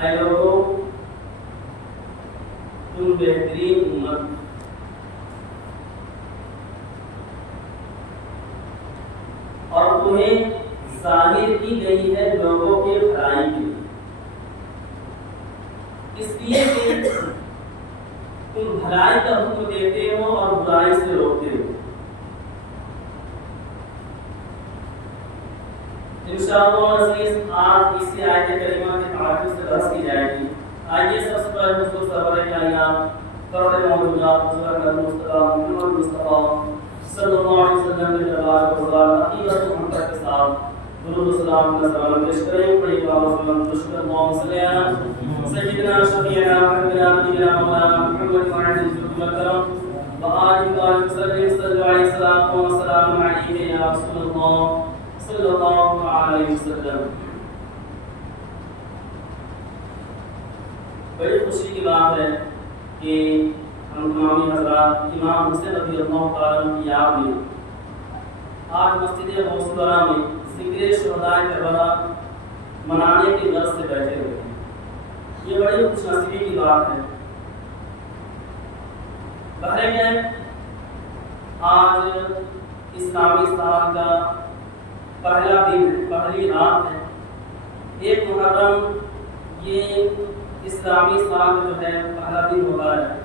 اے لوگوں تم بہترین امت اور تمہیں ظاہر کی گئی ہے لوگوں کے بھلائی کے لیے، اس لیے کہ تم بھلائی کا حکم دیتے ہو اور برائی سے روکتے ہو۔ انشاءاللہ عزیز آج اسی آیت کریمہ کے تعلق سے بحث کی جائے گی۔ آئیے سب سے پہلے حضور سرور کائنات فرد موجودات حضور مصطفیٰ محمد مصطفیٰ صلی اللہ علیہ وسلم کے دربار گزار عقیدت و محبت کے ساتھ درود و سلام کا سلام پیش کریں۔ پڑھی بابا سلام تشکر اللہم صلی اللہ سیدنا شفیعنا حبیبنا نبینا مولانا محمد وعلی الجود والکرم وآلہ وسلم صلی اللہ علیہ وسلم علیہ یا رسول اللہ صلی اللہ علیہ وسلم۔ بڑی خوشی کی بات ہے کہ ہم تمامی حضرات امام حسین رضی اللہ تعالیٰ عنہ کی یاد میں آج مسجد غوث میں ذکر شہدائے کربلا منانے کے غرض سے بیٹھے ہوئے ہیں۔ یہ بڑی خوش نصیبی کی بات ہے۔ بہرحال آج اسلامی سال کا پہلا دن پہلی رات ہے، 1 محرم یہ اسلامی سال جو ہے پہلا دن ہوتا ہے۔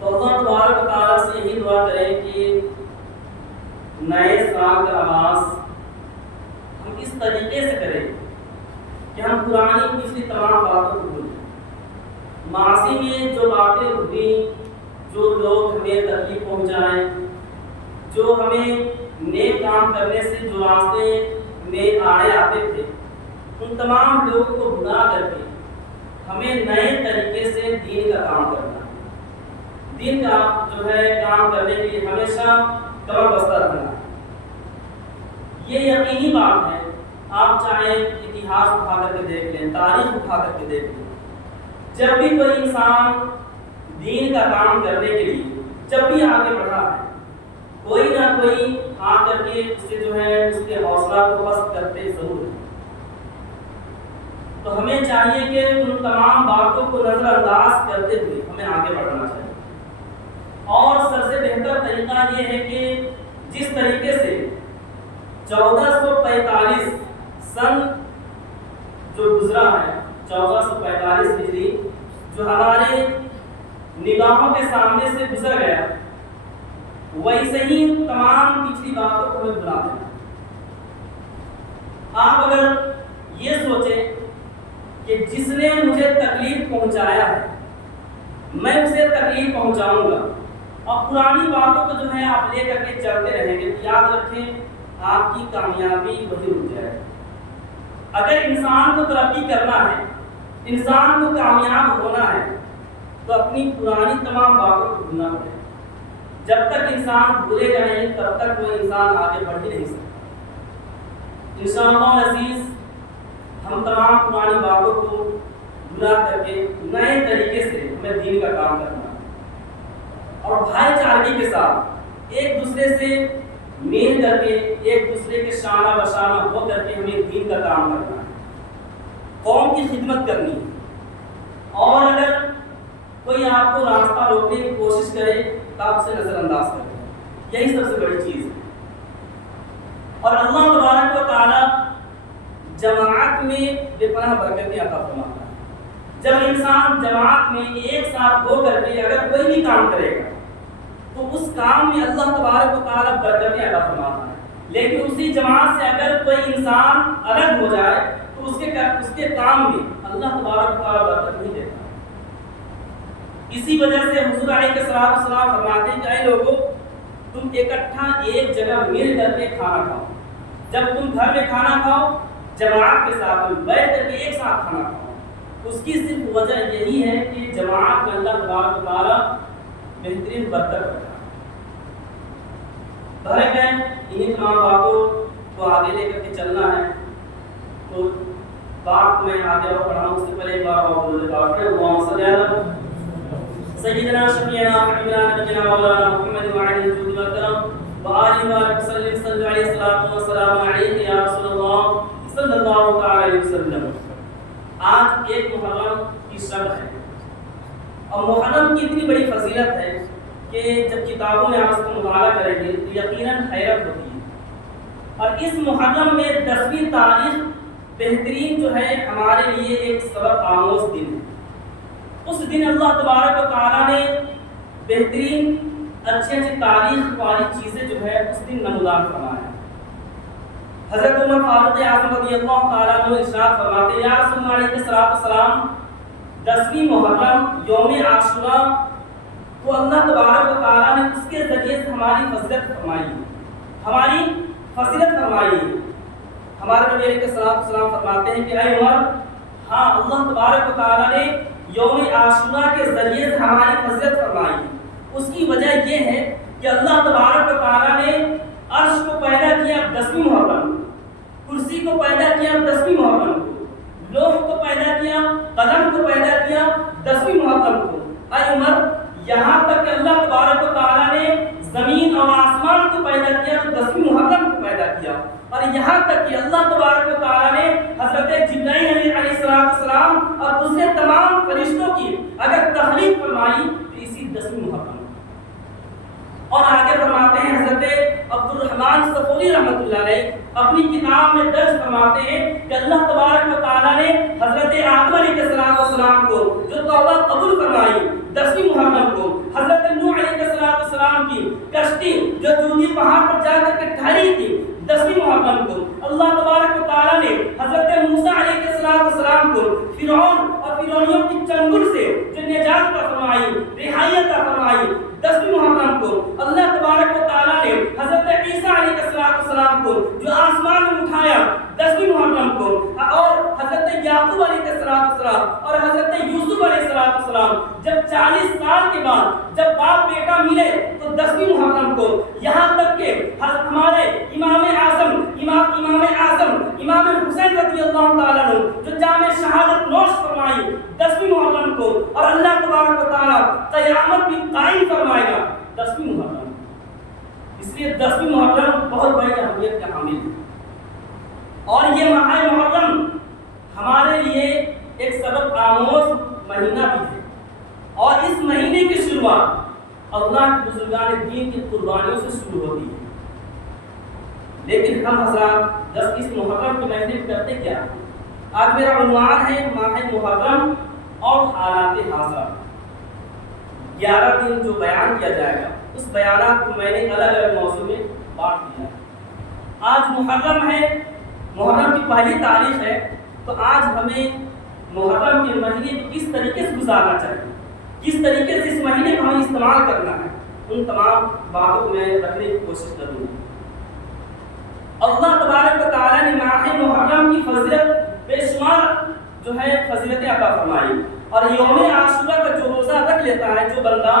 تو اللہ تبارک و تعالیٰ سے یہی دعا کریں کہ نئے سال کا آغاز ہم اس طریقے سے کریں کہ ہم پرانی پچھلی تمام باتوں کو بھولیں۔ معاصی میں جو باتیں ہوئی، جو لوگ ہمیں تکلیف پہنچائیں، جو ہمیں نیک کام کرنے سے جو راستے میں آڑے آتے تھے، ان تمام لوگوں کو بھلا کر کے ہمیں نئے طریقے سے دین کا کام کرنا ہے۔ دین کا جو ہے کام کرنے کے لیے ہمیشہ کمر بستہ رہنا ہے۔ یہ یقینی بات ہے، آپ چاہے اتہاس اٹھا کر کے دیکھ لیں، تاریخ اٹھا کر کے دیکھ لیں، جب بھی کوئی انسان دین کا کام کرنے کے لیے جب بھی آگے بڑھا ہے، کوئی نہ کوئی آ کر کے اس سے جو ہے اس کے حوصلہ کو پست کرتے ضرور ہے۔ تو ہمیں چاہیے کہ ان تمام باتوں کو نظر انداز کرتے ہوئے ہمیں آگے بڑھنا چاہیے۔ اور سب سے بہتر طریقہ یہ ہے کہ جس طریقے سے 1445 سن جو گزرا ہے، 1445 ہجری جو ہمارے نگاہوں کے سامنے سے گزر گیا، ویسے ہی تمام پچھلی باتوں کو ہمیں بھلا دینا۔ آپ اگر یہ سوچیں کہ جس نے مجھے تکلیف پہنچایا ہے میں اسے تکلیف پہنچاؤں گا، اور پرانی باتوں کو جو ہے آپ لے کر کے چلتے رہیں گے، تو یاد رکھیں آپ کی کامیابی وہی رک جائے۔ اگر انسان کو ترقی کرنا ہے، انسان کو کامیاب ہونا ہے، تو اپنی پرانی تمام باتوں کو بھولنا پڑے۔ جب تک انسان بھولے گا نہیں تب تک وہ انسان آگے بڑھ ہی نہیں سکتا۔ انشاءاللہ عزیز ہم تمام پرانی باتوں کو بھلا کر کے نئے طریقے سے ہمیں دین کا کام کرنا ہے، اور بھائی چارگی کے ساتھ ایک دوسرے سے مل کر کے ایک دوسرے کے شانہ بشانہ ہو کر کے ہمیں دین کا کام کرنا ہے، قوم کی خدمت کرنی ہے۔ اور اگر کوئی آپ کو راستہ روکنے کی کوشش کرے تو آپ اسے نظر انداز کریں، یہی سب سے بڑی چیز ہے۔ اور اللہ تبارک و تعالیٰ جماعت میں بے پناہ برکتیں عطا فرماتا ہے۔ جب انسان جماعت میں ایک ساتھ ہو کر کے اگر کوئی بھی کام کرے گا تو اس کام میں اللہ تبارک و تعالیٰ برکتیں عطا فرماتا ہے، لیکن اسی جماعت سے اگر کوئی انسان الگ ہو جائے تو اس کے کام میں اللہ تبارک و تعالیٰ برکت نہیں دیتا۔ اسی وجہ سے حضور علیہ الصلوۃ والسلام فرماتے ہیں کہ اے لوگوں تم اکٹھا ایک جگہ مل کر کے کھانا کھاؤ۔ جب تم گھر میں کھانا کھاؤ جماعت کے ساتھ بیٹھ کر کے ایک ساتھ کھانا کھاؤ۔ اس کی صرف وجہ یہی ہے کہ جماعت میں اللہ تبارک و تعالیٰ بہترین برکت رکھتا ہے۔ بہرحال انہیں تمام باتوں کو آگے لے کر کے چلنا ہے، تو بات میں آگے اور پڑھاؤں اس سے پہلے ایک بار اور اللہم صلی علی سیدنا شفیعنا حبیبنا نبینا مولانا محمد وعلی الجود والکرم وآلہ وسلم صلی اللہ علیہ وسلم یا رسول اللہ صلی اللہ علیہ وسلم۔ وسلم، آج ایک محرم کی شب ہے، اور محرم کی اتنی بڑی فضیلت ہے کہ جب کتابوں میں آپ اس کو مطالعہ کریں گے تو یقیناً حیرت ہوتی ہے۔ اور اس محرم میں 10ویں تاریخ بہترین جو ہے ہمارے لیے ایک سبق آموز دن ہے۔ اس دن اللہ تبارک و تعالیٰ نے بہترین اچھی تاریخ والی چیزیں جو ہے اس دن نمودار فرمایا۔ حضرت عمر فاروق اعظم رضی اللہ تعالیٰ عنہ ارشاد فرماتے ہیں، یا رسول اللہ علیہ السلام 10ویں محرم یوم عاشوراء کو اللہ تبارک و تعالیٰ نے اس کے ذریعے سے ہماری فضیلت فرمائی ہے، ہماری فضیلت فرمائی ہے۔ ہمارے نبی علیہ السلام فرماتے ہیں کہ اے عمر، ہاں اللہ تبارک و تعالیٰ نے یوم عاشوراء کے ذریعے سے ہماری فضیلت فرمائی ہے۔ اس کی وجہ یہ ہے کہ اللہ تبارک و تعالیٰ نے عرش کو پیدا کیا 10ویں محرم، کرسی کو پیدا کیا 10ویں محرم کو، لوح کو پیدا کیا، قلم کو پیدا کیا 10ویں محرم کو۔ اے عمر، یہاں تک کہ اللہ تبارک و تعالیٰ نے زمین اور آسمان کو پیدا کیا تو 10ویں محرم کو پیدا کیا، اور یہاں تک کہ اللہ تبارک و تعالیٰ نے حضرت جبرائیل علیہ السلام اور دوسرے تمام فرشتوں کی اگر تخلیق فرمائی تو اسی 10ویں محرم۔ اور آگے فرماتے ہیں حضرت عبد الرحمن صفوری رحمۃ اللہ علیہ اپنی کتاب میں درج فرماتے ہیں کہ اللہ تبارک و تعالیٰ نے حضرت آدم علیہ السلام کو جو توبہ قبول فرمائی 10ویں محرم کو، حضرت نوح علیہ السلام کی کشتی جو جودی پہاڑ پر جا کر کے ٹھہری تھی 10ویں محرم کو، اللہ تبارک و تعالیٰ نے حضرت موسیٰ علیہ السلام کو فرعون اور فرعونیوں کی چنگل سے جو نجات عطا فرمائی، رہائی عطا فرمائی 10ویں محرم کو، اللہ تبارک و تعالیٰ نے حضرت عیسیٰ علیہ السلام کو جو آسمان میں اٹھایا 10ویں محرم کو، اور حضرت یعقوب علیہ السلام اور حضرت یوسف علیہ السلام جب 40 سال کے بعد جب باپ بیٹا ملے تو 10ویں محرم کو، یہاں تک کہ ہمارے امام حسین رضی اللہ تعالیٰ عنہ جو جامع شہادت نوش فرمائی 10ویں محرم کو، اور اللہ تبارک و تعالیٰ قیامت بھی قائم فرمائے گا 10ویں محرم۔ اس لیے 10ویں محرم بہت بڑی اہمیت کا حامل ہے، اور یہ ماہ محرم ہمارے لیے ایک سبق آموز مہینہ بھی ہے، اور اس مہینے کی شروعات اللہ کے بزرگان دین کی قربانیوں سے شروع ہوتی ہے۔ لیکن ہم حضرات اس محرم کے مہینے میں کرتے کیا؟ آج میرا عنوان ہے ماہ محرم اور حالات حاضرہ۔ 11 دن جو بیان کیا جائے گا اس بیانات کو میں نے الگ الگ موضوع میں بانٹ دیا ہے۔ آج محرم ہے، محرم کی پہلی تاریخ ہے، تو آج ہمیں محرم کے مہینے کو کس طریقے سے گزارنا چاہیے، کس طریقے سے اس مہینے کو ہمیں استعمال کرنا ہے، ان تمام باتوں کو میں رکھنے کی کوشش کروں گا۔ اللہ تبارک و تعالیٰ نے ماہ محرم کی فضیلت بے شمار جو ہے فضیلتیں عطا فرمائی، اور یوم عاشوراء کا جو روزہ رکھ لیتا ہے جو بندہ،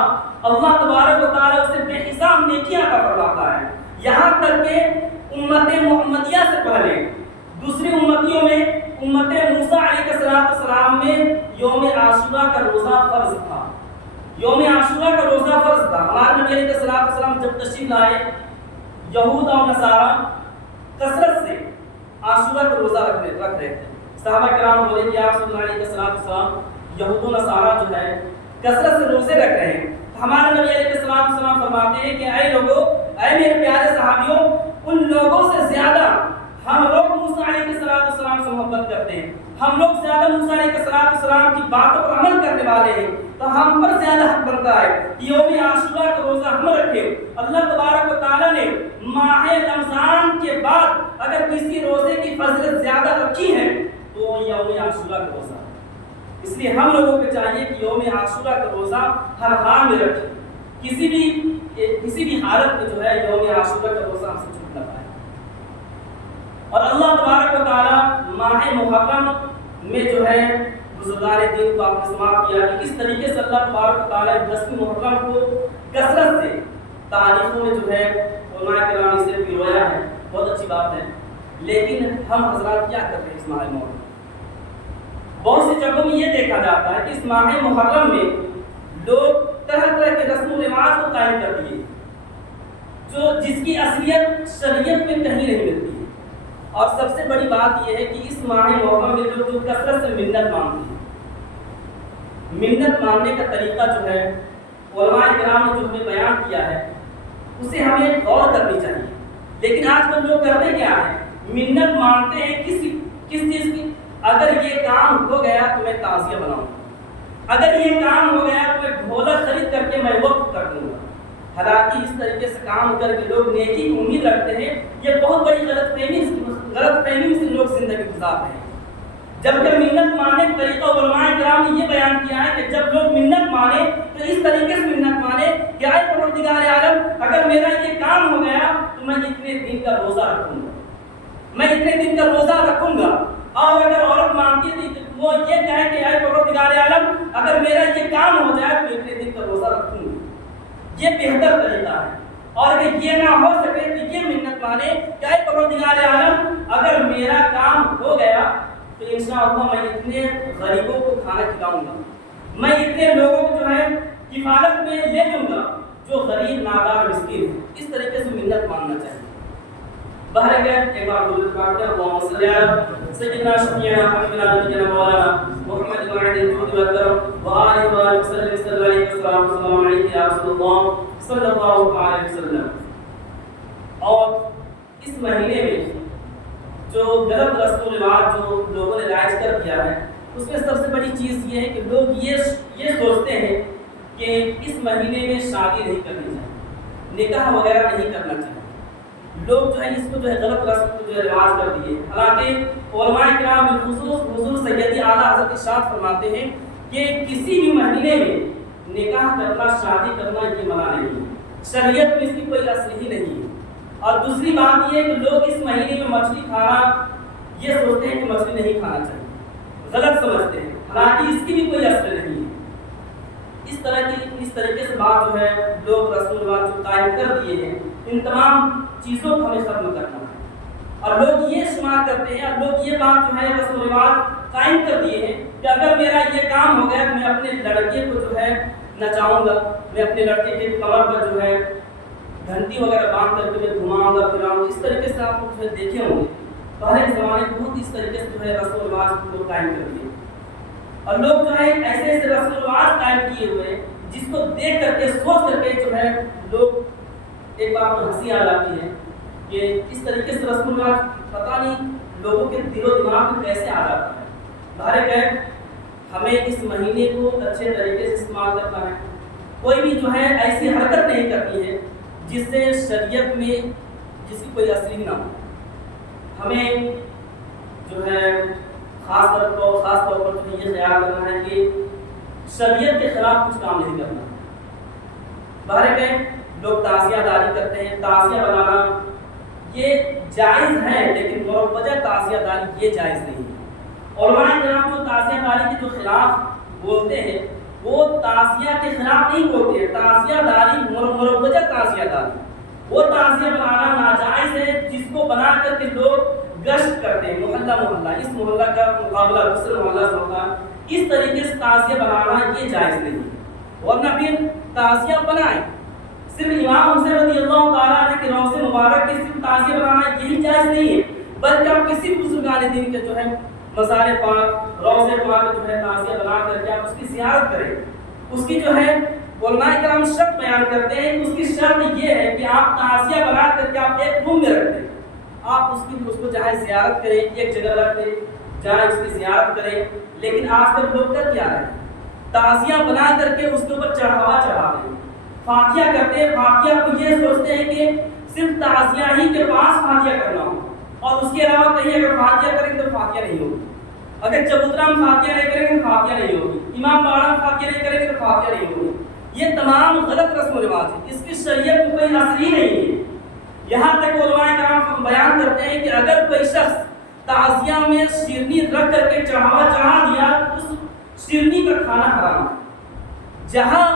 اللہ تبارک و تعالیٰ اسے بے حساب نیکیاں عطا فرماتا ہے، یہاں تک کہ امت محمدیہ سے پہلے دوسری امتیوں میں امت موسیٰ علیہ السلام میں یوم عاشوراء کا روزہ فرض تھا، یوم عاشوراء کا روزہ فرض تھا۔ ہمارے نبی علیہ السلام جب تشریف لائے، یہود اور نصارہ کثرت سے عاشوراء کا روزہ رکھ رہے تھے۔ صحابہ کرام بولے کہ یا رسول اللہ علیہ السلام یہود و نصارہ جو ہے کثرت سے روزے رکھ رہے ہیں، ہمارے نبی علیہ السلام فرماتے ہیں کہ اے لوگوں، اے میرے پیارے صحابیوں، ان لوگوں سے زیادہ ہم لوگ موسیٰ علیہ السلام سے محبت کرتے ہیں، ہم لوگ زیادہ موسیٰ علیہ السلام کی باتوں پر عمل کرنے والے ہیں، تو ہم پر زیادہ حق بنتا ہے کہ یوم عاشوراء کا روزہ ہم رکھیں۔ اللہ تبارک و تعالیٰ نے ماہ رمضان کے بعد اگر کسی روزے کی فضیلت زیادہ رکھی ہے تو یوم عاشوراء کا روزہ، اس لیے ہم لوگوں کو چاہیے کہ یوم عاشوراء کا روزہ ہر حال میں رکھیں، کسی بھی حالت میں جو ہے یوم عاشوراء کا روزہ ہم سے چھوٹ نہ پائے۔ اور اللہ تبارک و تعالیٰ ماہ محرم میں جو ہے بزرگان دین کو آپ نے سماعت کیا کہ کس طریقے سے اللہ تبارک و تعالیٰ 10ویں محرم کو کثرت سے تاریخوں میں جو ہے علماء کرام نے اسے پرویا ہے، بہت اچھی بات ہے۔ لیکن ہم حضرات کیا کرتے ہیں اس ماہ محرم؟ بہت سی جگہوں میں یہ دیکھا جاتا ہے کہ اس ماہ محرم میں لوگ طرح طرح کے رسم و رواج کو قائم کر دیے، جو جس کی اصلیت شریعت میں کہیں نہیں ملتی ہے، اور سب سے بڑی بات یہ ہے کہ اس ماہ محرم میں لوگ جو کثرت سے منت مانگتے ہیں، منت مانگنے کا طریقہ جو ہے علماء کرام نے جو ہمیں بیان کیا ہے اسے ہمیں غور کرنی چاہیے. لیکن آج کل لوگ کرتے کیا ہے، منت مانگتے ہیں کس چیز کی؟ اگر یہ کام ہو گیا تو میں تعزیہ بناؤں گا، اگر یہ کام ہو گیا تو میں ڈھولک خرید کر کے میں وقف کر دوں گا. حالانکہ اس طریقے سے کام کر کے لوگ نیکی کی امید رکھتے ہیں، یہ بہت بڑی غلط فہمی سے لوگ زندگی گزارتے ہیں. جبکہ منت ماننے کا طریقہ علماء کرام نے یہ بیان کیا ہے کہ جب لوگ منت مانے تو اس طریقے سے منت مانے کہ اے پروردگار عالم، اگر میرا یہ کام ہو گیا تو میں اتنے دن کا روزہ رکھوں گا، میں اتنے دن کا روزہ رکھوں گا. اور اگر عورت مانگتی تھی تو وہ یہ کہے کہ اے پروردگار عالم، اگر میرا یہ کام ہو جائے تو اتنے دن کا روزہ رکھوں گا. یہ بہتر طریقہ ہے. اور اگر یہ نہ ہو سکے تو یہ منت مانے کہ اے پروردگار عالم، اگر میرا کام ہو گیا تو انشاءاللہ میں اتنے غریبوں کو کھانا کھلاؤں گا، میں اتنے لوگوں کو جو ہے کفالت میں لے لوں گا جو غریب نادار مسکین ہیں. اس طریقے سے منت مانگنا چاہیے. باہر گئے ایک بار درود پاک کرو، اللهم صل علی سیدنا شفیعنا حبیبنا نبینا مولانا محمد وعلى الجود والكرم وآله وسلم صلی اللہ علیہ وسلم. السلام علیکم یا رسول اللہ صلی اللہ علیہ وسلم. اور اس مہینے میں جو غلط رسم و رواج جو لوگوں نے رائج کر دیا ہے، اس میں سب سے بڑی چیز یہ ہے کہ لوگ یہ سوچتے ہیں کہ اس مہینے میں شادی نہیں کرنی چاہیے، نکاح وغیرہ نہیں کرنا چاہیے. لوگ جو ہے اس کو جو ہے غلط رسم کو جو ہے رواج کر دیے. حالانکہ علماء کرام بالخصوص حضور سیدی اعلیٰ حضرت ارشاد فرماتے ہیں کہ کسی بھی مہینے میں نکاح کرنا، شادی کرنا یہ منع نہیں ہے، شریعت میں اس کی کوئی اصل ہی نہیں ہے. اور دوسری بات یہ ہے کہ لوگ اس مہینے میں مچھلی کھانا یہ سوچتے ہیں کہ مچھلی نہیں کھانا چاہیے، غلط سمجھتے ہیں، حالانکہ اس کی بھی کوئی اصل نہیں ہے. اس طریقے سے بات جو ہے لوگ رسم و رواج جو قائم کر دیے ہیں، ان تمام چیزوں کو ہمیں ختم کرنا ہے. اور لوگ یہ شمار کرتے ہیں، اور لوگ یہ بات جو ہے رسم و رواج قائم کر دیے ہیں کہ اگر میرا یہ کام ہو گیا تو میں اپنے لڑکے کو جو ہے نچاؤں گا، میں اپنے لڑکے کے کمر پر جو ہے گھنٹی وغیرہ باندھ کر کے میں گھماؤں گا پھراؤں گا. اس طریقے سے آپ لوگ دیکھے ہوں گے پہلے کے زمانے میں بہت اس طریقے سے جو ہے رسم و رواج کو قائم کر دیے. اور لوگ جو ہے ایسے ایسے رسم و رواج قائم کیے ہوئے جس کو دیکھ کر کے سوچ کر کے جو ہے لوگ ایک بار تو ہنسی آ جاتی ہے کہ اس طریقے سے رسم و رواج پتہ نہیں لوگوں کے دل و دماغ میں کیسے آ جاتا ہے. باہر گئے ہمیں اس مہینے کو اچھے طریقے سے استعمال کرنا ہے. کوئی بھی جو ہے ایسی حرکت نہیں کرنی ہے جس سے شریعت میں جس کی کوئی اصلی نہ ہو. ہمیں جو ہے خاص طور پر جو یہ خیال کرنا ہے کہ شریعت کے خلاف کچھ کام نہیں کرنا. باہر گئے لوگ تعزیہ داری کرتے ہیں، تعزیہ بنانا یہ جائز ہے، لیکن مروجہ تعزیہ داری یہ جائز نہیں ہے. علماء کرام جو تعزیہ داری کے جو خلاف بولتے ہیں وہ تعزیہ کے خلاف نہیں بولتے ہیں. تعزیہ داری مروجہ تعزیہ داری وہ تعزیہ بنانا ناجائز ہے جس کو بنا کر کے لوگ گشت کرتے ہیں، محلہ اس محلہ کا مقابلہ دوسرے محلہ سے ہوتا ہے. اس طریقے سے تعزیہ بنانا یہ جائز نہیں ہے. ورنہ پھر تعزیہ بنائیں، صرف امام حسین رضی اللہ تعالیٰ عنہ کے روضہ مبارک کے صرف تعزیہ بنانا یہی جائز نہیں ہے، بلکہ آپ کسی بھی بزرگان دین کے جو ہے مزار پاک، روضہ پاک جو ہے تعزیہ بنا کر کے آپ اس کی زیارت کریں. اس کی جو ہے علماء کرام شرط بیان کرتے ہیں کہ اس کی شرط یہ ہے کہ آپ تعزیہ بنا کر کے آپ ایک روم میں رکھ دیں. آپ اس کو جہاں زیارت کریں، ایک جگہ رکھ دیں جہاں اس کی زیارت کریں. لیکن آج کل لوگ کر کیا رہے ہیں، تعزیہ بنا کر کے اس کے اوپر چڑھاوا چڑھاتے ہیں، فاتحہ کرتے ہیں. فاتحہ کو یہ سوچتے ہیں کہ صرف تعزیہ ہی کے پاس فاتحہ کرنا ہو، اور اس کے علاوہ کہیں اگر فاتحہ کریں تو فاتحہ نہیں ہوگی. اگر چبوترا میں فاتحہ نہیں کریں گے تو فاتحہ نہیں ہوگی، امام باڑہ میں فاتحہ نہیں کریں گے تو فاتحہ نہیں ہوگی. یہ تمام غلط رسم و رواج ہے، اس کی شریعت میں کوئی اثر ہی نہیں ہے. یہاں تک علماء کرام بیان کرتے ہیں کہ اگر کوئی شخص تعزیہ میں شیرنی رکھ کر کے چڑھاوا چڑھا دیا تو اس شیرنی کا کھانا حرام ہے. جہاں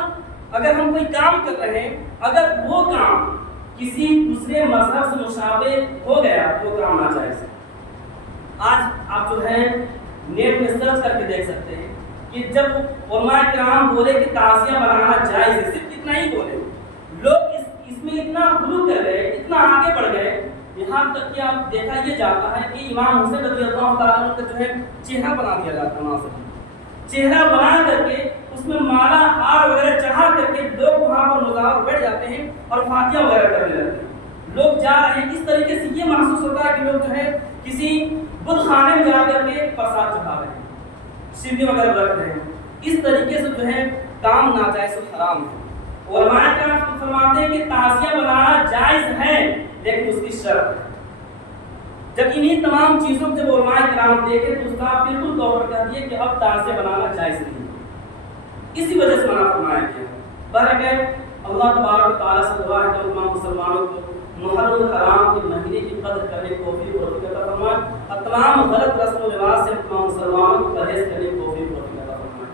اگر ہم کوئی کام کر رہے ہیں، اگر وہ کام کسی دوسرے مذہب سے مشابہ ہو گیا تو وہ کام ناجائز ہے. آج آپ جو ہے نیٹ میں سرچ کر کے دیکھ سکتے ہیں کہ جب علماء کرام بولے کہ تعزیہ بنانا جائز ہے، صرف اتنا ہی بولے، لوگ اس میں اتنا غلو کر گئے، اتنا آگے بڑھ گئے یہاں تک کہ آپ دیکھا یہ جاتا ہے کہ امام حسین رضی اللہ تعالیٰ عنہ کا جو ہے چہرہ بنا دیا جاتا ہے، وہاں سے چہرہ بنا کر کے اس میں مالا ہار وغیرہ چڑھا کر کے لوگ وہاں پر مزار بیٹھ جاتے ہیں اور فاتحہ وغیرہ کرنے لگتے ہیں، لوگ جا رہے ہیں۔ اس طریقے سے یہ محسوس ہوتا ہے کہ لوگ جو ہے کسی بت خانے میں جا کر کے پرساد چڑھا رہے ہیں، سیدھی وغیرہ رکھ رہے ہیں۔ اس طریقے سے جو ہے کام ناجائز و حرام ہے۔ علماء کرام فرماتے ہیں کہ تعزیہ بنانا جائز ہے لیکن اس کی شرط ہے۔ جب انہی تمام چیزوں کو جب علماء کرام دیکھے تو اس کا بالکل طور پر کہہ دیا کہ اب تعزیہ بنانا جائز نہیں، اسی وجہ سے منع فرمایا گیا۔ بہرکیف اللہ تبارک و تعالیٰ سے دعا ہے کہ تمام مسلمانوں کو محرم الحرام کے مہینے کی قدر کرنے کی توفیق و عطا فرمائے اور تمام غلط رسم و رواج سے تمام مسلمانوں کو پرہیز کرنے کی توفیق و عطا فرمائے۔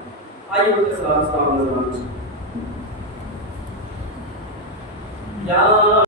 آئیے ان کے سلام یا